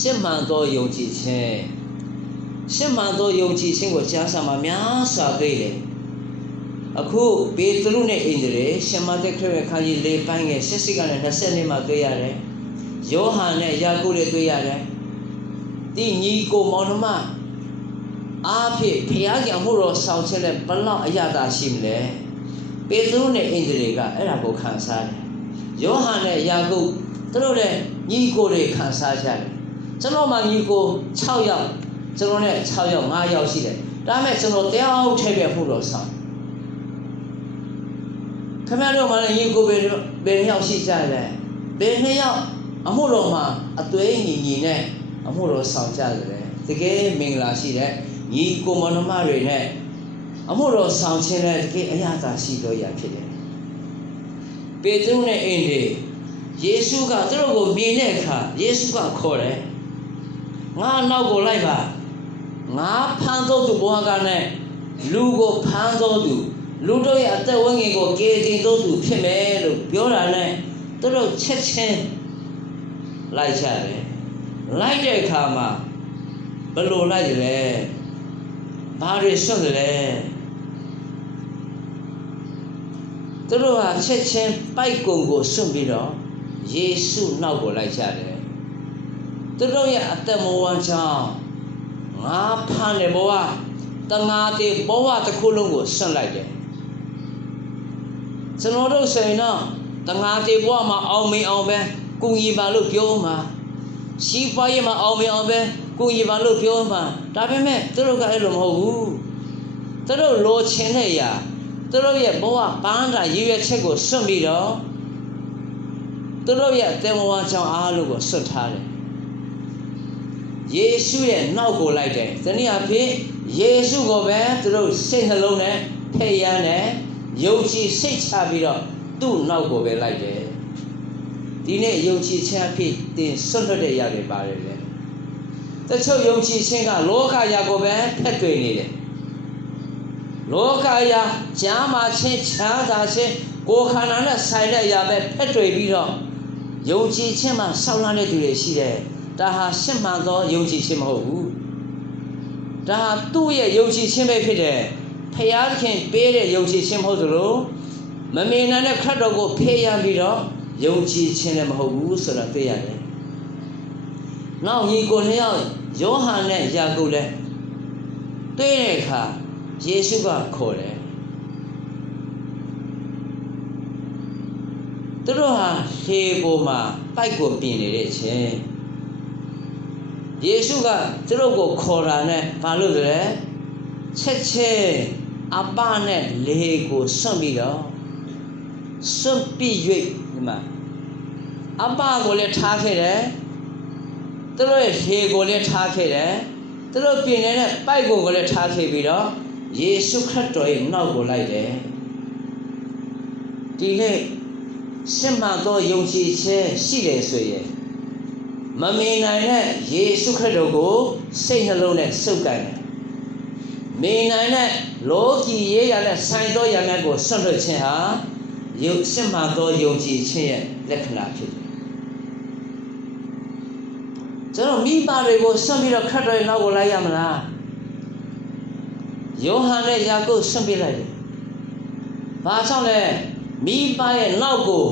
ရှင်းမှန်သောယုံကြည်ခြင်းရှင်းမှန်သောယုံကြည်ခြင်းကိုကြားစာမှာများစွာတွေ့တယ်အခုပေတရုနဲ့အင်္ဂလိပ်ရှမသက်ခရစ်ရဲ့ခန်းကြီး၄ပိုင်းရဲ့၈ကနေ20မှာတွေ့ရတယ်ယောဟန်နဲ့ယာကုပ်လည်းတွေ့ရတယ်ဒီညီကိုမောင်နှမအားဖြင့်ဖျားကြောင်မှုတော်ဆောင်ချက်နဲ့ဘလောက်အရသာရှိမလဲပေတရုနဲ့အင်္ဂလိပ်ကအဲ့ဒါကိုခံစားတယ်ယောဟန်နဲ့ယာကုပ်သူတို့လည်းညီကိုတွေခံစားကြတယ်ကျွန်တော်မှညီကို6ယောက်ကျွန်တော်နဲ့6ယောက်5ယောက်ရှိတယ်ဒါမဲ့ကျွန်တော်တယောက်ထဲပဲမှုတော်ဆောင်ခင်ဗျားတို့မှလည်းညီကိုဘယ်ယောက်ရှိကြလဲဘယ်နှစ်ယောက်အမှုတော်မှာအသွေးညီညီနဲ့အမှုတော်ဆောင်ကြတယ်တကယ်မင်္ဂလာရှိတဲ့ညီကိုမောင်နှမတွေနဲ့အမှုတော်ဆောင်ခြင်းနဲ့တကယ်အရသာရှိလို့ရဖြစ်တယ်ပေတရုနဲ့အင်္ဂလိပ်ယေရှုကသူတို့ကိုမြင်တဲ့အခါယေရှုကခေါ်တယ်ငါနောက်ကိုလိုက်ပါငါဖမ်းသောသူဘဝကနဲ့လူကိုဖမ်းသောသူလူတို့ရဲ့အသက်ဝိညာဉ်ကိုကယ်တင်သောသူဖြစ်မယ်လို့ပြောတာနဲ့သူတို့ချက်ချင်းလိုက်ကြတယ်လိုက်တဲ့အခါမှာဘယ်လိုလိုက်လဲဘာတွေဆွတ်လဲသူတို့ဟာချက်ချင်းပိုက်ကုံကိုဆွတ်ပြီးတော့ယေရှုနောက်ကိုလိုက်ကြတယ်သူတို့ရဲ့အသက်မဝမ်းကြောင်းငါဖမ်းတဲ့ဘဝတငါတဲ့ဘဝတစ်ခုလုံးကိုဆွတ်လိုက်တယ်ကျွန်တော်တို့ဆိုရင်တော့တငါတဲ့ဘဝမှာအောင်မြင်အောင်ပဲကုညီပါလို့ပြောမှာရှိပွားရေးမှာအောင်မြင်အောင်ပဲကုညီပါလို့ပြောမှာဒါပေမဲ့သူတို့ကအဲ့လိုမဟုတ်ဘူးသူတို့လိုချင်တဲ့အရာသူတို့ရဲ့ဘဝပန်းတာရည်ရွယ်ချက်ကိုဆွတ်ပြီးတော့သူတို့ရဲ့တေမဝါကြောင့်အားလုံးကိုဆွတ်ထားတယ်ယေရှုရဲ့နောက်ကိုလိုက်တယ်တနည်းအားဖြင့်ယေရှုကိုပဲသူတို့စိတ်နှလုံးနဲ့ဖျက်ရမ်းတယ်ယုံကြည်စိတ်ချပြီးတော့သူ့နောက်ကိုပဲလိုက်တယ်ဒီနေ့ယုံကြည်ခြင်းအဖြစ်တင်ဆွတ်လွတ်တဲ့ຢာတွေပါတယ်လေတချို့ယုံကြည်ခြင်းကလောကຢာကိုပဲဖက်တွေ့နေတယ်လောကຢာကြားမှာချင်းချမ်းသာခြင်းကိုယ်ခန္ဓာနဲ့ဆိုင်တဲ့ຢာပဲဖက်တွေ့ပြီးတော့ယုံကြည်ခြင်းမှာဆောက်လန်းတဲ့သူတွေရှိတယ်ဒါဟာရှင်းမှန်သောယုံကြည်ခြင်းမဟုတ်ဘူးဒါဟာသူ့ရဲ့ယုံကြည်ခြင်းပဲဖြစ်တယ်ဖျားခင်ပေးတဲ့ယုံကြည်ခြင်းမဟုတ်သလိုမမေနတဲ့ခရစ်တော်ကိုဖေးရပြီးတော့ယုံကြည်ခြင်းလည်းမဟုတ်ဘူးဆိုတာသိရတယ်နောက်ညီကိုနှစ်ယောက်ယောဟန်နဲ့ယာကုပ်လည်းတွေ့တဲ့အခါယေရှုကခေါ်တယ်သူတို့ဟာခြေပေါ်မှာပိုက်ကိုပြင်နေတဲ့ချင်းယေရှုကသူတို့ကိုခေါ်တာနဲ့ဘာလို့လဲချက်ချင်းအပနဲ့လေကိုဆွတ်ပြီးတော့ဆွတ်ပြီး၍ဒီမှာအပကိုလည်းထားခဲ့တယ်သူတို့ရဲ့ခြေကိုလည်းထားခဲ့တယ်သူတို့ပြင်နေတဲ့ပိုက်ကိုလည်းထားခဲ့ပြီးတော့ယေရှုခရစ်တော်ရဲ့နောက်ကိုလိုက်တယ်ဒီနေ့ရှင်းမှန်သောယုံကြည်ခြင်းရှိတယ်ဆိုရင်မမေနိုင်တဲ့ယေရှုခရစ်တော်ကိုစိတ်နှလုံးနဲ့စုပ်ကိုင်တယ်မေနိုင်တဲ့လောကီရေးရတဲ့ဆိုင်သောရများကိုဆွတ်လွတ်ခြင်းဟာရှင်းမှန်သောယုံကြည်ခြင်းရဲ့လက္ခဏာဖြစ်တယ်ကျွန်တော်မိဘတွေကိုဆွတ်ပြီးတော့ခရစ်တော်ရဲ့နောက်ကိုလိုက်ရမလားယောဟန်နဲ့ယာကုပ်ဆွတ်ပြလိုက်တယ်ဘာကြောင့်လဲမိဘရဲ့နောက်ကို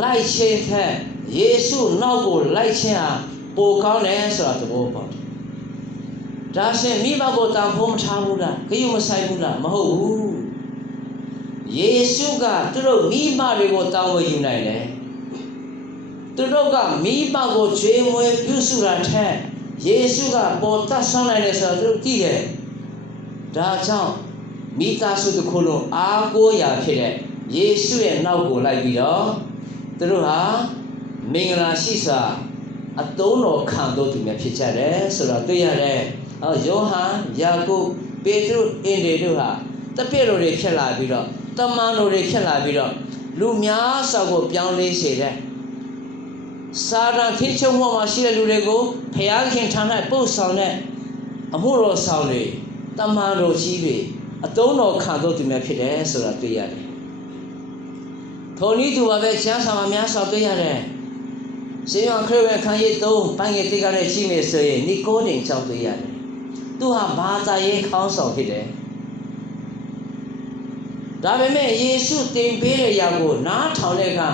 လိုက်ခြင်းထက်ယေရှုနောက်ကိုလိုက်ခြင်းဟာပိုကောင်းတယ်ဆိုတာသဘောပေါက်ဒါရှင်မိဘကိုတန်ဖိုးမထားဘူးလားဂရုမစိုက်ဘူးလားမဟုတ်ဘူးယေရှုကသူတို့မိဘတွေကိုတောင်းဝယူနိုင်တယ်သူတို့ကမိဘကိုကျွေးမွေးပြုစုတာထက်ယေရှုကပေါ်တတ်ဆောင်နိုင်တယ်ဆိုတာသူတို့သိတယ်ဒါကြောင့်မိသားစုတစ်ခုလုံးအားကိုးရာဖြစ်တဲ့ယေရှုရဲ့နောက်ကိုလိုက်ပြီးတော့သူတို့ဟာမင်္ဂလာရှိစွာအသုံးတော်ခံတော်သူများဖြစ်ကြတယ်ဆိုတော့တွေ့ရတယ်ယောဟန်ယာကုပ်ပေတရုအင်္ဂလိပ်တို့ဟာတပည့်တော်တွေဖြစ်လာပြီးတော့တမန်တော်တွေဖြစ်လာပြီးတော့လူများစွာကိုပြောင်းလဲစေတဲ့စာရန်ထိချုံမောမှာရှိတဲ့လူတွေကိုဖျားခင်ထံ၌ပို့ဆောင်တဲ့အမှုတော်ဆောင်တွေတမန်တော်ကြီးတွေအသုံးတော်ခံတော်သူများဖြစ်တယ်ဆိုတာတွေ့ရတယ်။ထိုနည်းသူပါပဲကျမ်းစာမှာများစွာတွေ့ရတယ်။ ရှင်ယောဟန်ခရစ်ဝင်ခန်းကြီး3ပိုင်းငယ်1ကနေရှိမယ်ဆိုရင်နီကိုဒေကြောင့်တွေ့ရတယ်သူဟာဘာသာရေးခေါင်းဆောင်ဖြစ်တယ်ဒါပေမဲ့ယေရှုတင်ပေးတဲ့ຢာကိုနားထောင်တဲ့အခါ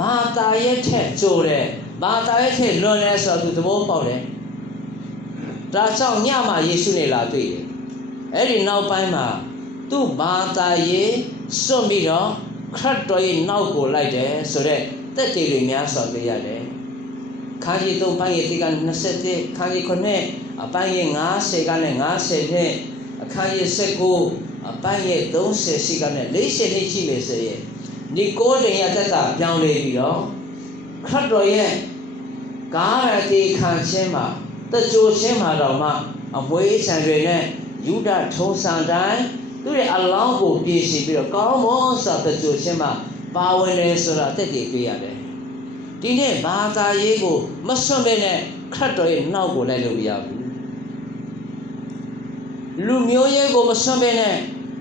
ဘာသာရေးထက်ကြိုတယ်ဘာသာရေးထက်လွန်တယ်ဆိုတော့သူသဘောပေါက်တယ်ဒါကြောင့်ညမှာယေရှုနဲ့လာတွေ့တယ်အဲ့ဒီနောက်ပိုင်းမှာသူ့ဘာသာရေးစွန့်ပြီးတော့ခရစ်တော်ရဲ့နောက်ကိုလိုက်တယ်ဆိုတော့တက်တေတွေများစွာတွေ့ရတယ်ခန်းကြီး3ပိုင်းရဲ့1ကနေ21ခန်းကြီး9အပိုင်းရဲ့50ကနေ50နဲ့အခန်းကြီး19အပိုင်းရဲ့30ကနေ40နှစ်ရှိမယ်ဆိုရင်ဒီကိုးတင်ရတက်တာပြောင်းလဲပြီးတော့ခရစ်တော်ရဲ့ကားရတိခံခြင်းမှာတကြိုခြင်းမှာတော့မှအမွေးဆံတွေနဲ့ယူဒထုံးစံတိုင်းသူ့ရဲ့အလောင်းကိုပြည့်စုံပြီးတော့ကောင်းမွန်စွာတကြိုခြင်းမှာပါဝင်တယ်ဆိုတာတက်တည်တွေ့ရတယ်ဒီနေ့ဘာသာရေးကိုမစွန့်ဘဲနဲ့ခရစ်တော်ရဲ့နောက်ကိုလိုက်လို့မရဘူးလူမျိုးရေးကိုမစွန့်ဘဲနဲ့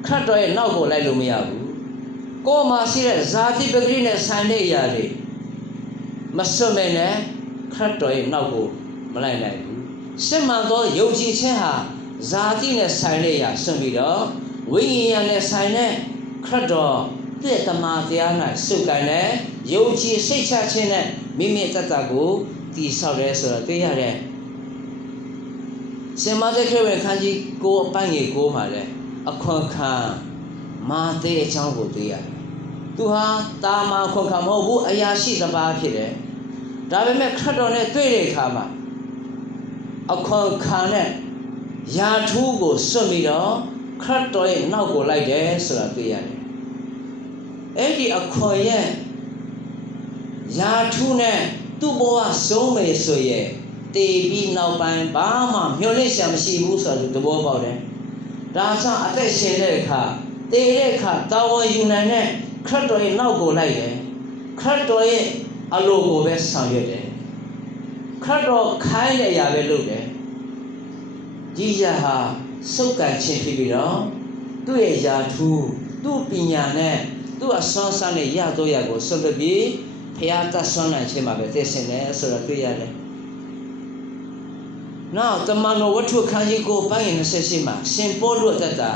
ခရစ်တော်ရဲ့နောက်ကိုလိုက်လို့မရဘူးကိုယ်မှာရှိတဲ့ဇာတိပဂရိနဲ့ဆိုင်တဲ့အရာတွေမစွန့်ဘဲနဲ့ခရစ်တော်ရဲ့နောက်ကိုမလိုက်နိုင်ဘူးစစ်မှန်သောယုံကြည်ခြင်းဟာဇာတိနဲ့ဆိုင်တဲ့အရာစွန့်ပြီးတော့ဝိညာဉ်နဲ့ဆိုင်တဲ့ခရစ်တော်ပြည့်တမန်တရား၌စုကိုင်တဲ့ယုံကြည်စိတ်ချခြင်းနဲ့မိမိတတ်တာကိုတည်ဆောက်ရဲဆိုတော့တွေ့ရတယ်စင်မသက်ခရစ်ဝင်ခန်းကြီး9အပိုင်းကြီး9မှာလဲအခွန်ခံမာသေးအကြောင်းကိုတွေ့ရတယ်သူဟာတာမာခွန်ခံမဟုတ်ဘူးအရာရှိတစ်ပါးဖြစ်တယ်ဒါပေမဲ့ခရစ်တော်နဲ့တွေ့တဲ့အခါမှာအခွန်ခံနဲ့ယာထူးကိုစွန့်ပြီးတော့ခရစ်တော်ရဲ့နောက်ကိုလိုက်တယ်ဆိုတာတွေ့ရတယ်အဲ့ဒီအခွန်ရဲ့ယာထူးနဲ့သူ့ဘဝဆုံးမယ်ဆိုရင်တည်ပြီးနောက်ပိုင်းဘာမှမျှော်လင့်စရာမရှိဘူးဆိုတော့သဘောပေါက်တယ်ဒါကြောင့်အသက်ရှင်တဲ့အခါတည်တဲ့အခါတာဝန်ယူနိုင်တဲ့ခရစ်တော်ရဲ့နောက်ကိုလိုက်တယ်ခရစ်တော်ရဲ့အလိုကိုပဲဆောင်ရွက်တယ်ခရစ်တော်ခိုင်းတဲ့အရာပဲလုပ်တယ်ဒီရဟာစုပ်ကန်ခြင်းဖြစ်ပြီးတော့သူ့ရဲ့ယာထူးသူ့ပညာနဲ့သူ့အစွမ်းစားနဲ့ရတော့ရကိုဆွတ်ပြီးဖျားတတ်ဆွမ်းနိုင်ခြင်းမှာပဲသိစင်တယ်ဆိုတော့တွေ့ရတယ်နောက်တမန်တော်ဝတ္ထုခန်းကြီးကိုပိုင်းရင်28မှာရှင်ပေါလုအသက်တာ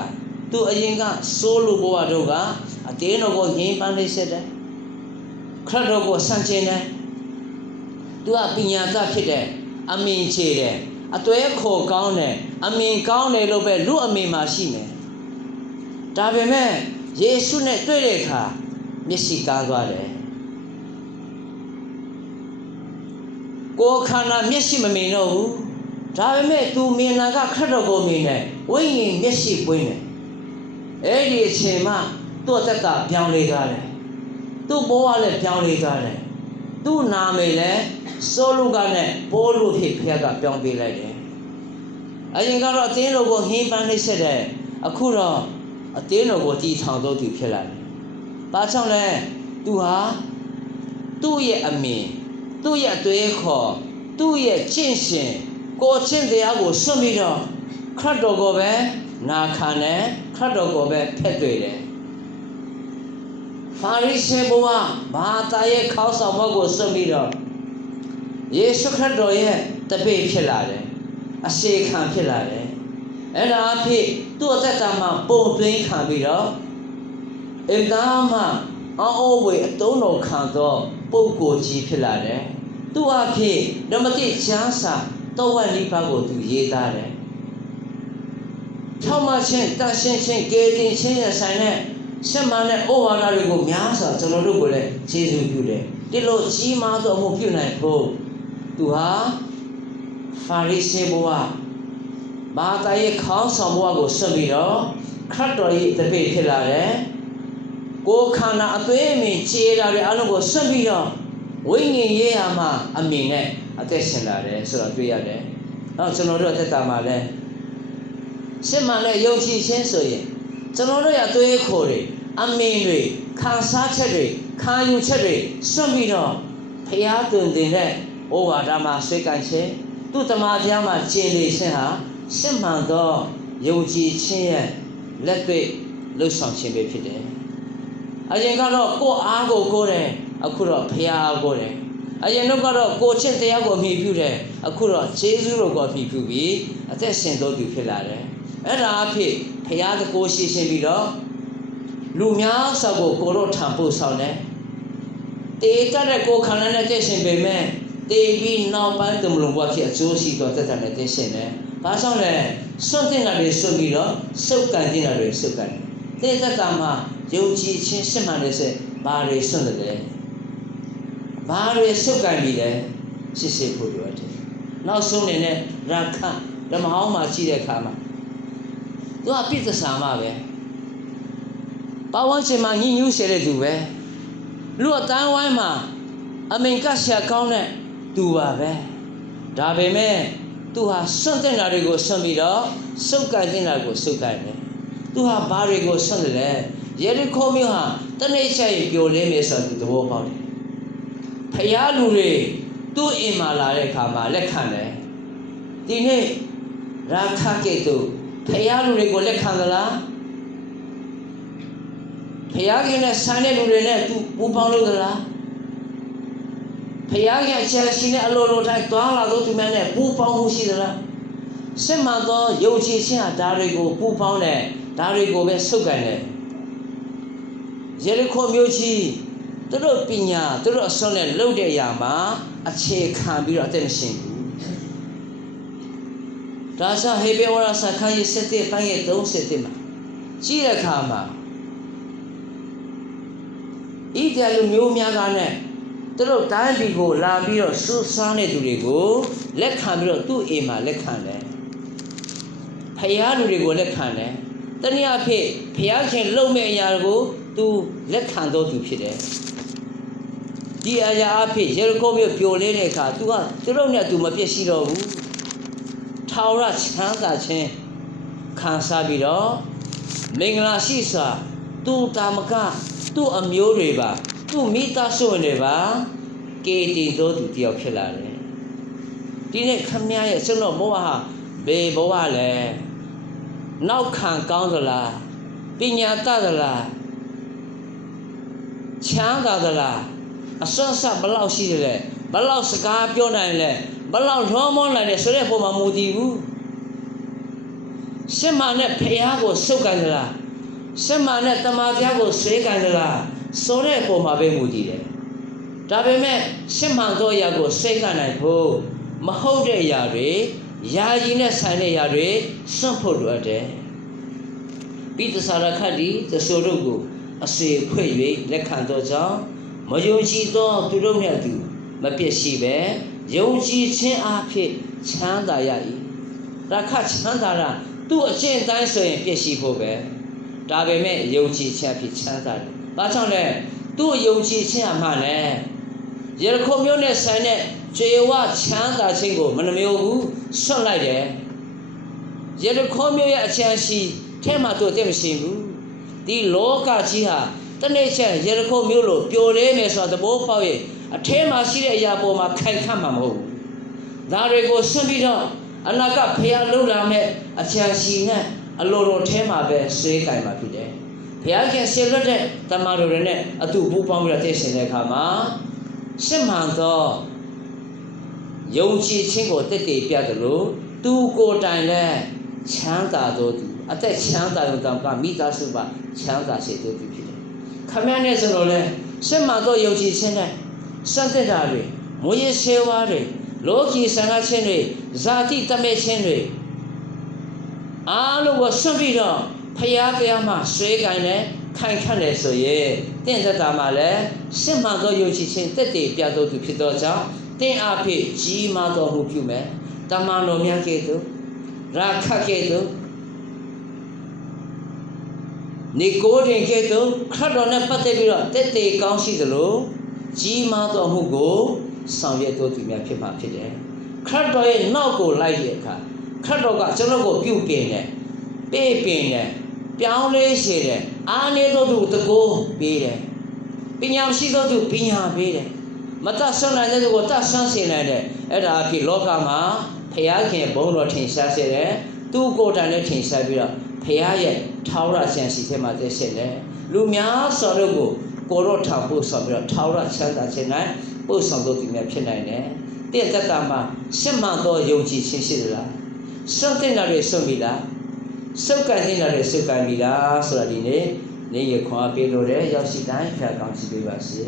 သူအရင်ကစိုးလူဘဝတို့ကအတင်းတော်ကိုငြိမ်းပန်းလေးဆက်တယ်ခရစ်တော်ကိုဆန့်ကျင်တယ်သူကပညာတတ်ဖြစ်တယ်အမင်ချေတယ်အသွဲခေါ်ကောင်းတယ်အမင်ကောင်းတယ်လို့ပဲလူအမင်မှာရှိတယ်ဒါပေမဲ့ယေရှုနဲ့တွေ့တဲ့အခါမျက်စိကားသွားတယ်ကိုယ်ခန္ဓာမျက်စိမမြင်တော့ဘူးဒါပေမဲ့သူမြင်တာကခရစ်တော်ကိုမြင်တယ်ဝိညာဉ်မျက်စိပွင့်တယ်အဲ့ဒီအချိန်မှသူ့အသက်ကပြောင်းလဲသွားတယ်သူ့ဘဝလည်းပြောင်းလဲသွားတယ်သူ့နာမည်လည်းဆိုလူကနဲ့ပိုးလူဖြစ်ဖျက်ကပြောင်းပေးလိုက်တယ်အရင်ကတော့အသင်းတော်ကိုဟင်းပန်းနှိမ့်ဆက်တယ်အခုတော့အသင်းတော်ကိုတည်ထောင်တော့သူဖြစ်လာတယ်ဘာကြောင့်လဲသူဟာသူ့ရဲ့အမင်သူ့ရဲ့အသွေးခေါ်သူ့ရဲ့ကျင့်ရှင်ကိုယ်ချင်းတရားကိုစွန့်ပြီးတော့ခရစ်တော်ကိုပဲနာခံတယ်ခရစ်တော်ကိုပဲဖက်တွေ့တယ်ဖာရိရှဲဘုရားဘာသာရဲ့ခေါင်းဆောင်ဘက်ကိုစွန့်ပြီးတော့ယေရှုခရစ်တော်ရဲ့တပည့်ဖြစ်လာတယ်အစေခံဖြစ်လာတယ်အဲ့ဒါအဖြစ်သူ့အသက်တာမှာပုံသွင်းခံပြီးတော့အင်တာမှအောဝေအတုံးတော်ခံသောပုဂ္ဂိုလ်ကြီးဖြစ်လာတယ်သူ့အဖြစ်ဓမ္မတိချမ်းစာတောဝက်နိဗ္ဗာန်ကိုသူရေးသားတယ်ထောက်မှချင်းတန်ရှင်းချင်းကေတင်ချင်းရဲ့ဆိုင်တဲ့ဆက်မှန်တဲ့ဩဝါဒတွေကိုများစွာကျွန်တော်တို့ကိုလည်းကျေးဇူးပြုတယ်ဒီလိုကြီးမားသောအမှုပြုနိုင်ဖို့သူဟာဖာရိရှဲဘဝဘာသာရေးခေါင်းဆောင်ဘဝကိုဆွတ်ပြီးတော့ခရစ်တော်ရဲ့တပည့်ဖြစ်လာတယ်ကိုယ်ခန္ဓာအသွေးအမြင်ခြေရာတွေအလုံးကိုဆွတ်ပြီးတော့ဝိညာဉ်ရေးရာမှာအမြင်နဲ့အသက်ရှင်လာတယ်ဆိုတော့တွေ့ရတယ်နောက်ကျွန်တော်တို့အသက်တာမှာလည်းစစ်မှန်တဲ့ယုံကြည်ခြင်းဆိုရင်ကျွန်တော်တို့ရဲ့အသွေးခေါ်တွေအမြင်တွေခံစားချက်တွေခံယူချက်တွေဆွတ်ပြီးတော့ဖျားသွင်တင်တဲ့ဩဝါဒမှာဆွေးကန်ခြင်းသူ့တမန်တရားမှာကျင့်နေခြင်းဟာစစ်မှန်သောယုံကြည်ခြင်းရဲ့လက်တွေ့လှုပ်ဆောင်ခြင်းပဲဖြစ်တယ်အရင်ကတော့ကိုယ်အားကိုကိုယ်တယ်အခုတော့ဖျားကိုယ်တယ် အရင်တော့ကိုချစ်တရားကိုအမိပြုတယ်အခုတော့ခြေစူးတော်ကိုအမိပြုပြီးအသက်ရှင်တော်သူဖြစ်လာတယ်အဲ့ဒါအဖြစ်ဖရာတကိုရှိရှင်းပြီးတော့လူများဆောက်ကိုတော့ထံပို့ဆောင်တယ်တေတတ်တဲ့ကိုခန္ဓာနဲ့တက်ရှင်ပေမဲ့တေပြီးနောက်ပိုင်းတမလုံးဘွားဖြစ်အကျိုးရှိတော်တက်တဲ့တက်ရှင်တယ်ဘာဆောင်လဲစွန့်တင်တာတွေစွန့်ပြီးတော့စုပ်ကန်တင်တာတွေစုပ်ကန်တယ်တေတတ်တာမှာယုံကြည်ခြင်းစစ်မှန်တဲ့ဆက်ဘာတွေစွန့်တယ်ဘာတွေစုပ်ကန်ပြီးလဲစစ်စစ်ဖို့လိုတယ်နောက်ဆုံးနေနဲ့ရာခဓမ္မဟောင်းမှာကြည့်တဲ့အခါမှာသူကပြစ်သစာမှာပဲဘာဝချင်းမှာညှဉ်းညူးစေတဲ့သူပဲလူအတန်းဝိုင်းမှာအမင်ကရှာကောင်းတဲ့သူပါပဲဒါပေမဲ့သူဟာစွန့်တဲ့ဓာတ်တွေကိုစွန့်ပြီးတော့စုပ်ကန်တဲ့ဓာတ်ကိုစုပ်ကန်တယ်သူဟာဘာတွေကိုစွန့်တယ်လဲယေရီခိုမြို့ဟာတနေ့ချက်ရင်ပြိုလဲမယ်ဆိုတဲ့သဘောပေါက်တယ်ဖယားလူတွေသူ့အိမ်မှာလာတဲ့အခါမှာလက်ခံတယ်ဒီနေ့ရာခကဲ့သို့ဖယားလူတွေကိုလက်ခံသလားဖယားခင်နဲ့ဆန်းတဲ့လူတွေနဲ့သူပူပေါင်းလို့သလားဖယားခင်အချက်ရှိတဲ့အလိုလိုတိုင်းတွားလာတော့သူများနဲ့ပူပေါင်းမှုရှိသလားစစ်မှန်သောယုံကြည်ခြင်းဟာဒါတွေကိုပူပေါင်းတယ်ဒါတွေကိုပဲဆုပ်ကန်တယ်ယေရီခိုမြို့ကြီးသူတို့ပညာသူတို့အစွမ်းနဲ့လှုပ်တဲ့အရာမှာအခြေခံပြီးတော့အသက်ရှင်ဘူးဒါဆိုဟေဘေဝရစာခန်းကြီး7ပိုင်းရဲ့30မှာကြည့်တဲ့အခါမှာဣသရေလမျိုးများကနဲ့သူတို့တိုင်းပြည်ကိုလာပြီးတော့ဆူဆန်းတဲ့သူတွေကိုလက်ခံပြီးတော့သူ့အိမ်မှာလက်ခံတယ်ဖယားလူတွေကိုလက်ခံတယ်တနည်းအားဖြင့်ဖယားရှင်လုံမဲ့အရာကိုသူလက်ခံတော်သူဖြစ်တယ်ဒီအရာအဖြစ်ယေရီခိုမြို့ပြိုလဲတဲ့အခါသူကသူတို့နဲ့သူမပြည့်ရှိတော့ဘူးထာဝရချမ်းသာခြင်းခံစားပြီးတော့မင်္ဂလာရှိစွာသူတာမကသူ့အမျိုးတွေပါသူ့မိသားစုတွေပါကေတီတော်သူတယောက်ဖြစ်လာတယ်ဒီနေ့ခမည်းရဲ့ကျွန်တော်ဘဝဟာဘယ်ဘဝလဲနောက်ခံကောင်းသလားပညာတတ်သလားချမ်းသာသလားအစွမ်းဆက်ဘလောက်ရှိတယ်လဲဘလောက်စကားပြောနိုင်လဲဘလောက်လွှမ်းမိုးနိုင်တယ်ဆိုတဲ့ပုံမှာမူတည်ဘူးစစ်မှန်တဲ့ဖယားကိုစုပ်ကန်သလားစစ်မှန်တဲ့တမန်တော်ကိုဆွေးကန်သလားဆိုတဲ့ပုံမှာပဲမူတည်တယ်ဒါပေမဲ့စစ်မှန်သောအရာကိုဆွေးကန်နိုင်ဖို့မဟုတ်တဲ့အရာတွေယာယီနဲ့ဆိုင်တဲ့အရာတွေစွန့်ဖို့လိုအပ်တယ်ပိဿစာရခတ်ဒီသဆိုတို့ကိုအစေခွေ၍လက်ခံသောကြောင့်မယုံကြည်သောသူတို့နဲ့သူမပြည့်ရှိပဲယုံကြည်ခြင်းအဖြစ်ချမ်းသာရ၏ရာခချမ်းသာတာသူ့အကျင့်တိုင်းဆိုရင်ပြည့်ရှိဖို့ပဲဒါပေမဲ့ယုံကြည်ခြင်းအဖြစ်ချမ်းသာတယ်ဘာကြောင့်လဲသူ့ယုံကြည်ခြင်းအမှန်နဲ့ယေရီခိုမြို့နဲ့ဆိုင်တဲ့ခြေဝချမ်းသာခြင်းကိုမနှမျိုးဘူးဆွတ်လိုက်တယ်ယေရီခိုမြို့ရဲ့အချမ်းရှိထဲမှာသူတည်မရှိဘူးဒီလောကကြီးဟာတနေ့ချက်ယေရီခိုမြို့လိုပြိုလဲမယ်ဆိုတာသဘောပေါက်ရဲ့အထဲမှာရှိတဲ့အရာပေါ်မှာခိုင်ခန့်မှာမဟုတ်ဘူးဒါတွေကိုဆွတ်ပြီးတော့အနာကဖျားလှုပ်လာမဲ့အချမ်းရှိနဲ့အလိုတော်ထဲမှာပဲဆွေးကင်မှာဖြစ်တယ်ဘုရားခင်ဆေလွတ်တဲ့တမန်တော်တွေနဲ့အတူပူးပေါင်းပြီးတော့တည်ရှင်တဲ့အခါမှာစစ်မှန်သောယုံကြည်ခြင်းကိုတည်တည်ပြတယ်လို့သူကိုယ်တိုင်လည်းချမ်းသာတော်သူအသက်ချမ်းသာရုံတောင်ကမိသားစုပါချမ်းသာစေတော်သူဖြစ်တယ်ခမည်းနဲ့ဆိုတော့လဲစစ်မှန်သောယုံကြည်ခြင်းနဲ့စံတက်တာတွေမွေးရဆေးဝါးတွေလောကီဆန္ဒခြင်းတွေဇာတိတမဲ့ခြင်းတွေအားလုံးကိုဆွတ်ပြီးတော့ဖယားတရားမှာဆွေးကိုင်းနဲ့ခိုင်ခန့်တယ်ဆိုရင်တင့်သက်တာမှာလည်းစစ်မှန်သောယုံကြည်ခြင်းတက်တည်ပြတော်သူဖြစ်သောကြောင့်တင်းအဖြစ်ကြီးမားတော်မူပြုမယ်တမန်တော်များကဲ့သို့ရာခကဲ့သို့နီကိုဒင်ကဲ့သို့ခရစ်တော်နဲ့ပတ်သက်ပြီးတော့တက်တည်ကောင်းရှိသလိုကြီးမားတော်မူကိုဆောင်ရွက်တော်သူများဖြစ်မှာဖြစ်တယ်ခရစ်တော်ရဲ့နောက်ကိုလိုက်တဲ့အခါခရစ်တော်ကကျွန်တော်ကိုပြုပြင်တယ်ပေးပင်တယ်ပြောင်းလဲစေတယ်အားနည်းသောသူတကိုးပေးတယ်ပညာရှိသောသူပညာပေးတယ်မတတ်ဆွမ်းနိုင်တဲ့သူကိုတတ်ဆွမ်းစေနိုင်တယ်အဲ့ဒါအဖြစ်လောကမှာဖျားခင်ဘုန်းတော်ထင်ရှားစေတယ်သူ့ကိုယ်တိုင်လည်းထင်ရှားပြီးတော့ဖျားရဲ့ထာဝရဆရာရှိထဲမှာသိစေတယ်လူများစွာတို့ကိုကိုရောထောက်ဖို့ဆိုပြီးတော့ထာဝရချမ်းသာခြင်း၌ ပို့ဆောင်တော်သူများဖြစ်နိုင်တယ်တင့်တတမှာရှင်းမှန်သောယုံကြည်ခြင်းရှိသလားစွန့်တင်တာတွေစွန့်ပြီလားစုပ်ကန်နေတာတွေစုပ်ကန်ပြီလားဆိုတာဒီနေ့နေရခွန်အားပေးလို့ရရောက်ရှိတိုင်းဖျားကောင်းချီးပေးပါစေ